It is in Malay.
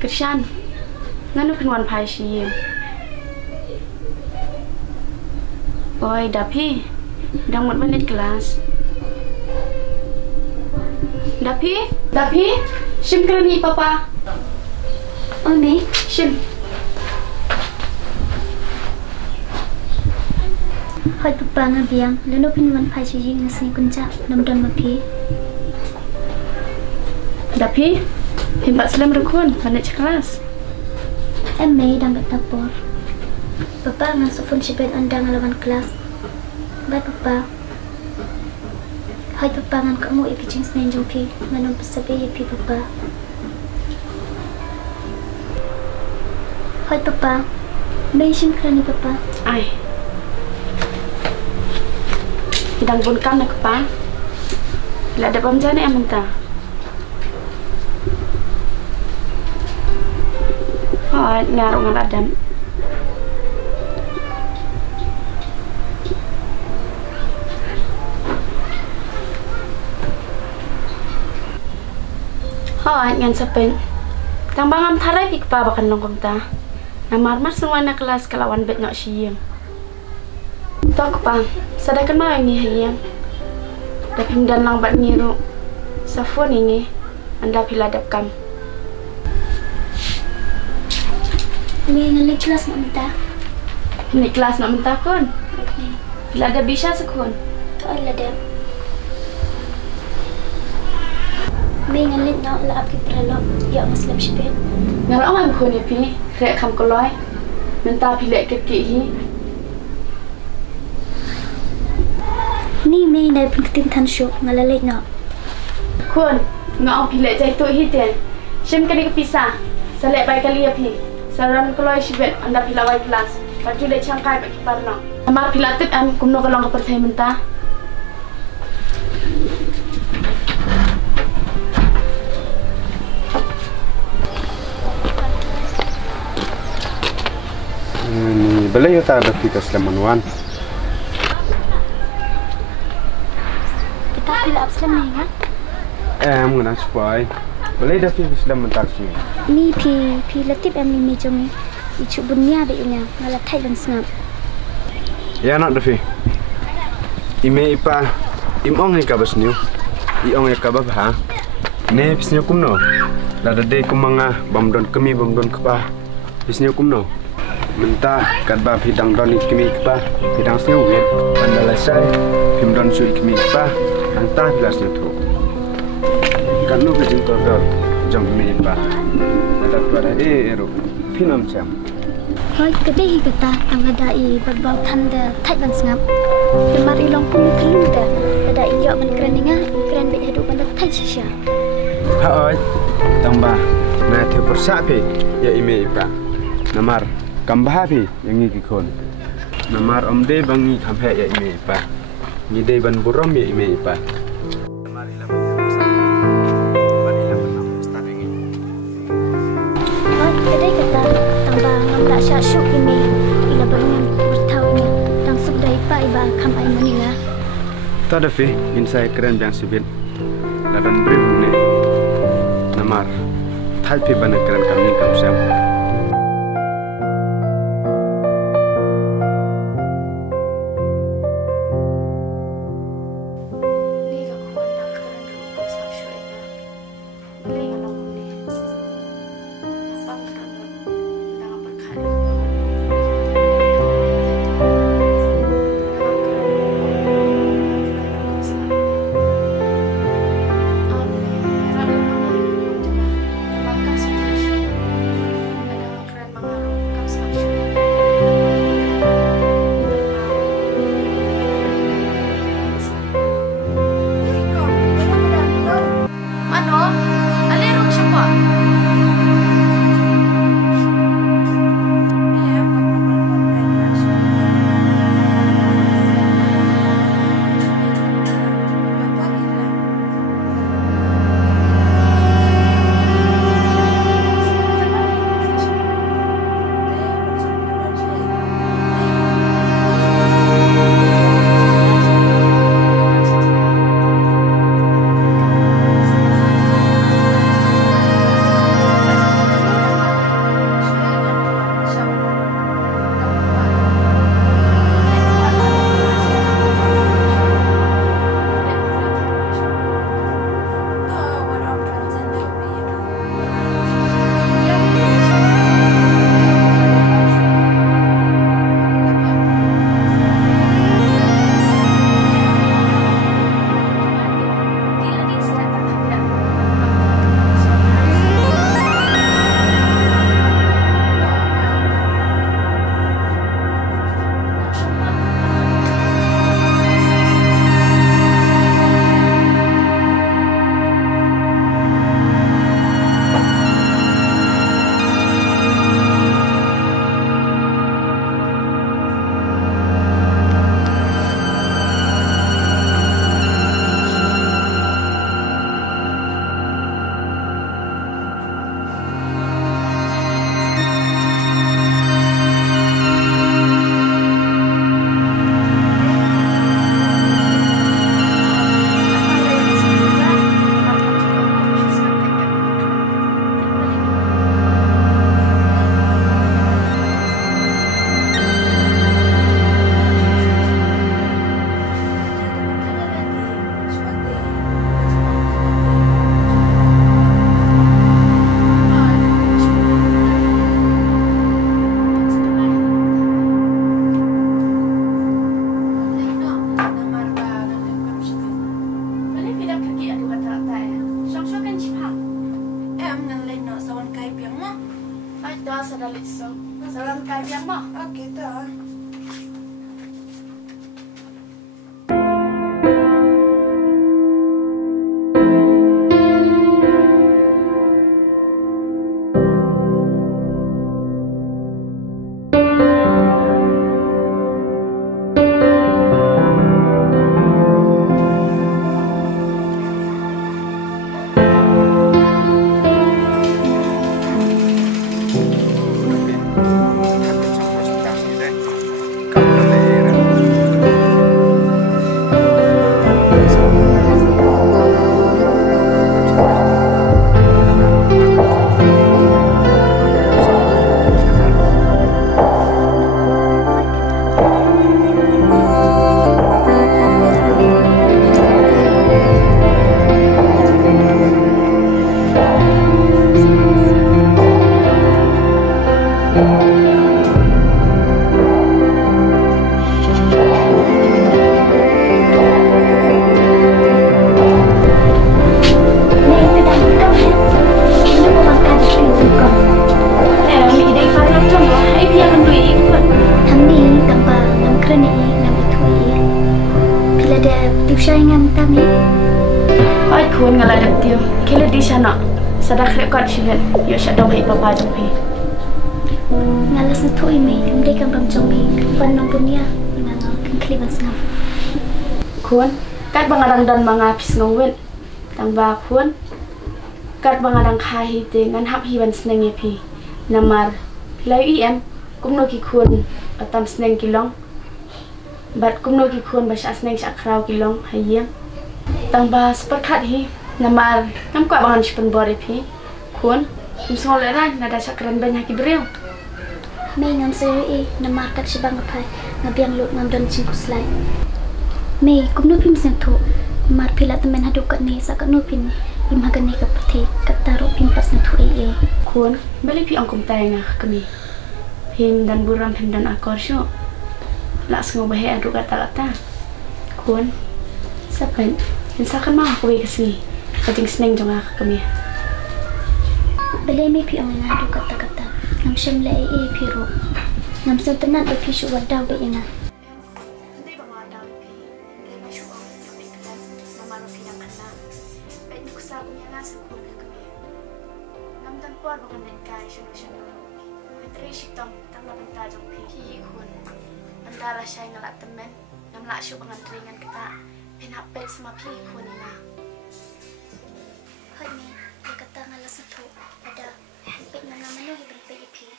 Krishan, nganu pinwan pai shi. Oi, Dapi, đang một bên kelas. Dapi, sim kerani papa. Oi, Mei, Sim. hoi papa ngabiang, lalu pinwan pai shi ngasih kunca namdan mapi. Dapi, himbat selam rekun, balik kelas. Mei đang tapor. Papa ngasih phone si ben andang lawan kelas. Bye papa. Hoi papa ngan kamu ipi cing snen jongpi, nganong pesabe ipi papa. Hoi papa. Mei sim kerani papa. Ai. Hidang pun kam nak pa. Bila ada pemjana yang mentah. Oh, ngarung ngan Adam. Oh, ngan sepen. Kang bangam tharai pik pa bakan nongkom ta. Namar semua nak kelas kelawan bet nak siyang. Tok pa, sadakan mau ini hayang. Dapim dan lang bat ngiru. Sa phone ini anda piladap kam. Mei ngali kelas nak minta. Ni kelas nak minta kon. Bila ada bisa sekon. Oh, ladap. Mei ngali nak la api peralok. Ya muslim sibet. Ngal aman kon ya pi, rek kam koloi. Minta pilek keki hi. Ni Mei dari penketin tan syuk ngalalek nak. Kon, ngau pilek jai tu hi ten. Sim kali kepisah. Selek bai kali ya pi. Saran koloi sibet anda pilawai kelas. Baju dek cangkai bagi parno. Amar pilatit am kumno kalong kepercaya mentah. Ni balai yo tak ada fikas lemanuan. Kita pilih abslam ni kan? Mengenai supaya balai dah fikas lementar sini. Ni pi latip ni jong icu bunya be nya ngala Thailand snap. Ya nak dah fi. Ime ipa imong ni kabas niu. Iong ni kabab ha. Ne pisnya kumno. Lada de kumanga bamdon kemi bamdon kapa. Pisnya kumno. Mentah kat ba hidang don kemi kapa. Hidang sniu wet. Andala sai pimdon su kemi kapa. Antah bilas tu. Kan lu kejin tordor jom kemi ipa. Lada pada ero pinam cam. Hoi kedai kata angadai berbau tanda Thailand snap. Demar ilong pun kelung dah. Ada iyo man kereninga keren bet hidup anda Thai shisha. Ha oi. Tambah na the persape ya ime ipa. Namar kambah pi yang ngi kon. Namar omde bangi khamhe ya ime ipa. Ngide ban burom ya ime ipa. Hoi kedai kata tambah ngamla syuk ini ila bangan bertaunya tang subdai pa iba kam ai manila. Tada fi insai keren yang sibit. Ladan brim ne. Namar thai pi ban keren kami kam sam. so. Salam kalian mo. Okay, dah. Kuan ngala dak kila di sana sadak rekod sibet yo syadong hai papa jongpi ngalas na tuwi may hindi kang bang jongpi pan nang punya nang kliban snam kuan kat bangadang dan mangapis ngawin tang ba kuan kat bangadang khai te ngan hap hiban sneng epi namar lai em kumno ki kuan atam sneng kilong bat kumno ki kuan basa sneng sakrau kilong hayem tang ba seperkat hi namar kam kwa bangan sipan bore pi kun kumsol era nada sakran banyak ki breu may ngam seri namar kat sibang apai ngabiang lut ngam don cingkus lai may kumno pim sento mar pila temen hadu kat ni sak no pin im hagani ka pati kat taro pim pas na tu kun beli pi angkum tayang kami him dan buram him dan akor syo las ngo bahe adu kata lata kun sapan insakan mah aku kesini kating seneng jong kami beli may pi ang ngadu kata-kata ngam syam lai pi ro ngam sa tenan pi syu wadaw be ina hindi ba wadaw pi hindi ba syu ang pi kan namaro pi nang kana bet ni kusa ko nga sa kun kami ngam tan por ba kan kai syu syu petri shitong tang la benta jong pi hi kun andara syai ngalat temen ngam la syu pangantringan kita pinapet sama pi kun ina Hoy, may kata ngalas na to. Ada, pek na naman no, ibang pay ipi.